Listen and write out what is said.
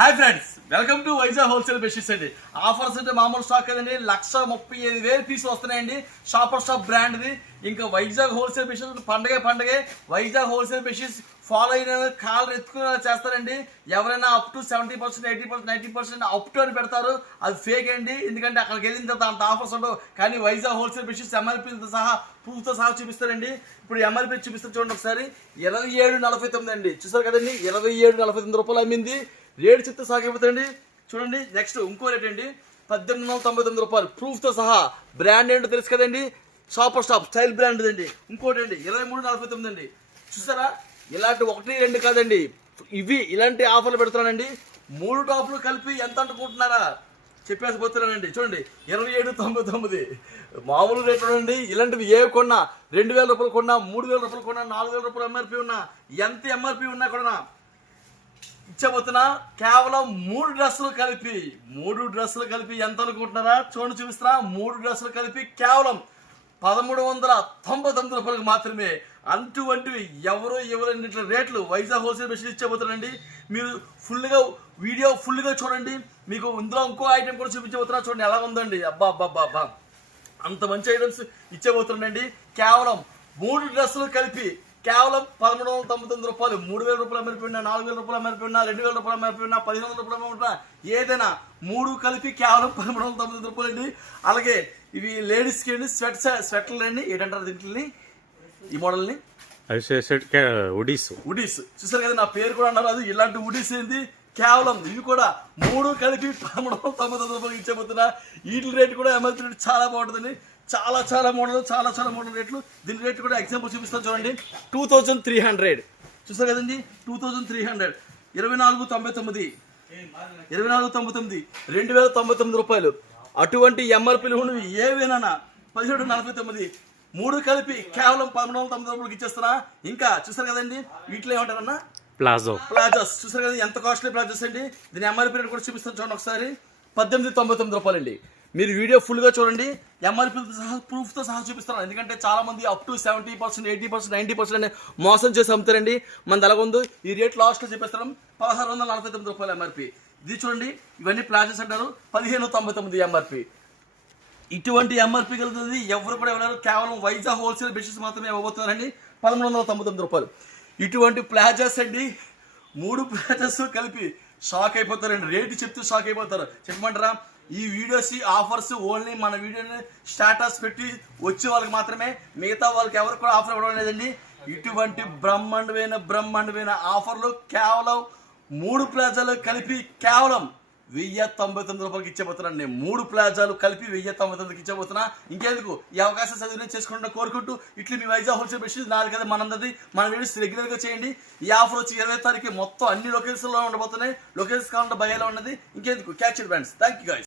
Hi friends welcome to Vizag wholesale బెషీస్ అండి. Offers అంటే మామూలు స్టాక్ కదండి లక్ష ముప్పై ఐదు వేలు పీస్ వస్తున్నాయండి. షాపర్ షాప్ బ్రాండ్ది ఇంకా వైజాగ్ హోల్సేల్ బెషీస్ పండగే పండగే వైజాగ్ హోల్సేల్ బెషీస్ ఫాలో అయిన కాళ్ళు ఎత్తుకునేలా చేస్తారండి. ఎవరైనా up to seventy percent eighty percent ninety percent up to అని పెడతారు. అది ఫేక్ అండి. ఎందుకంటే అక్కడికి వెళ్ళిన తర్వాత అంత ఆఫర్స్ ఉండవు. కానీ వైజాగ్ హోల్సేల్ బెషీస్ ఎంఆర్పీతో సహా ప్రూఫ్తో సహా చూపిస్తారండి. ఇప్పుడు ఎంఆర్పీ చూపిస్తారు చూడండి ఒకసారి. ఇరవై ఏడు నలభై తొమ్మిది అండి. చూసారు కదండి? ఇరవై ఏడు నలభై తొమ్మిది రూపాయలు అమ్మింది. రేటు చెప్తే సాగిపోతుందండి చూడండి నెక్స్ట్ ఇంకో రేట్ అండి. పద్దెనిమిది వందల తొంభై తొమ్మిది రూపాయలు. ప్రూఫ్తో సహా బ్రాండ్ ఏంటో తెలుసు కదండి? షాపర్ స్టాప్ స్టైల్ బ్రాండ్ అండి ఇంకోటి అండి. ఇరవై మూడు నలభై తొమ్మిది అండి. చూసారా? ఇలాంటి ఒకటి రెండు కాదండి. ఇవి ఇలాంటి ఆఫర్లు పెడుతున్నానండి. మూడు టాపులు కలిపి ఎంత అనుకుంటున్నారా చెప్పేసి పోతున్నానండి. చూడండి ఇరవై ఏడు తొంభై తొమ్మిది. మామూలు రేట్ అండి. ఇలాంటివి ఏ కొన్నా రెండు వేల రూపాయలు కొన్నా మూడు వేల రూపాయలు కొన్నా నాలుగు వేల రూపాయలు ఎంఆర్పి ఉన్నా ఎంత ఎంఆర్పి ఉన్నా కూడా ఇచ్చబోతున్నా కేవలం మూడు డ్రెస్సులు కలిపి మూడు డ్రెస్సులు కలిపి ఎంత అనుకుంటున్నారా? చూడండి చూపిస్తున్నా. మూడు డ్రెస్సులు కలిపి కేవలం పదమూడు వందల తొంభై తొమ్మిది రూపాయలకు మాత్రమే. అటువంటివి ఎవరు ఎవరైనా రేట్లు? వైజాగ్ హోల్సేల్ మెషిన్ ఇచ్చబోతున్నారండి. మీరు ఫుల్గా వీడియో ఫుల్గా చూడండి. మీకు ఇందులో ఇంకో ఐటెం కూడా చూపించబోతున్నా. చూడండి ఎలా ఉందండి? అబ్బా అబ్బా అబ్బా అబ్బా. అంత మంచి ఐటమ్స్ ఇచ్చేబోతుండండి కేవలం మూడు డ్రెస్సులు కలిపి కేవలం పదమూడు వందల తొంభై తొమ్మిది రూపాయలు మూడు వేల రూపాయలు అమర్పి ఉన్నా నాలుగు వేల రూపాయలు అమర్పి ఉన్నా రెండు వేల రూపాయలు అమర్పి ఉన్నా పదిహేను వందల రూపాయలు అమర్పి ఉన్నా ఏదైనా మూడు కలిపి కేవలం పదమూడు వందల తొంభై తొమ్మిది రూపాయలు అండి. అలాగే ఇవి లేడీస్కి అండి స్వెట్ స్వెటర్లు అండి ఏంటంటారు దీంట్ని ఈ మోడల్ని? ఉడీస్. ఉడీస్. చూసారు కదా నా పేరు కూడా అన్నారు అది ఇలాంటి ఉడీస్ ఏంది? కేవలం ఇవి కూడా మూడు కలిపి పదమూడు వందల తొంభై తొమ్మిది రూపాయలు ఇచ్చేపోతున్నా వీటి రేట్ కూడా రేట్ చాలా బాగుంటుందండి. చాలా చాలా మోడల్ చాలా చాలా మోడల్ రేట్లు. దీని రేట్ కూడా ఎగ్జాంపుల్ చూపిస్తాను చూడండి. టూ థౌజండ్ త్రీ హండ్రెడ్ చూసారు కదండి? టూ థౌజండ్ త్రీ హండ్రెడ్ ఇరవై నాలుగు తొంభై తొమ్మిది. ఇరవై నాలుగు తొంభై తొమ్మిది. రెండు వేల తొంభై తొమ్మిది రూపాయలు. అటువంటి ఎంఆర్పీలు ఉన్నవి ఏవేనా పదిహేడు నలభై తొమ్మిది. మూడు కలిపి కేవలం పదమూడు వందల తొమ్మిది రూపాయలకి ఇచ్చేస్తారా ఇంకా చూసారు కదండి? వీటిలో ఏమంటారన్నా? ప్లాజో ప్లాజాస్ చూసారు కదా ఎంత కాస్ట్లీ ప్లాజాస్ అండి? దీని ఎంఆర్పీ రేట్ కూడా చూపిస్తాను చూడండి ఒకసారి. పద్దెనిమిది తొంభై తొమ్మిది రూపాయలు అండి మీరు వీడియో ఫుల్గా చూడండి. ఎంఆర్పీతో సహా ప్రూఫ్తో సహా చూపిస్తాను ఎందుకంటే చాలా మంది up to seventy percent eighty percent ninety percent అని మోసం చేసి అమ్ముతారండి. మన అలాగుందో ఈ రేట్ లాస్ట్లో చెప్పేస్తాం పదహారు వందల నలభై తొమ్మిది రూపాయలు ఎంఆర్పీ ఇది చూడండి ఇవన్నీ ప్లాజెస్ అంటారు పదిహేను తొంభై తొమ్మిది ఎంఆర్పీ ఇటువంటి ఎంఆర్పీ కలుగుతుంది. ఎవరు కూడా ఎవరు కేవలం వైజాగ్ హోల్సేల్ బెషెస్ మాత్రమే ఇవ్వబోతున్నారండి. పదమూడు వందల తొంభై తొమ్మిది రూపాయలు. ఇటువంటి ప్లాజెస్ అండి మూడు ప్లాజెస్ కలిపి షాక్ అయిపోతారండి. రేటు చెప్తూ షాక్ అయిపోతారు. చెప్పమంటారా? ఈ వీడియోస్ ఆఫర్స్ ఓన్లీ మన వీడియోని స్టాటస్ పెట్టి వచ్చే వాళ్ళకి మాత్రమే. మిగతా వాళ్ళకి ఎవరు కూడా ఆఫర్ ఇవ్వడం లేదండి. ఇటువంటి బ్రహ్మాండమైన బ్రహ్మాండమైన ఆఫర్లు కేవలం మూడు ప్లాజాలు కలిపి కేవలం వెయ్యి తొంభై తొమ్మిది రూపాయలకి ఇచ్చేపోతున్నాను నేను మూడు ప్లాజాలు కలిపి వెయ్యి తొంభై తొమ్మిదికి ఇచ్చేపోతున్నా. ఇంకెందుకు? ఈ అవకాశం చదివి చేసుకుంటున్న కోరుకుంటూ ఇట్లా మీ వైజాగ్ హోల్సేల్ బెస్ట్ నాది కదా మనందరిది. మన వీడియోస్ రెగ్యులర్గా చేయండి. ఈ ఆఫర్ వచ్చి ఇరవై తారీఖు మొత్తం అన్ని లొకేషన్లో ఉండబోతున్నాయి. లొకేషన్స్ కావాలంటే భయాలో ఉన్నది. ఇంకెందుకు? క్యాచ్ బ్యాండ్స్ థ్యాంక్ యూ గైస్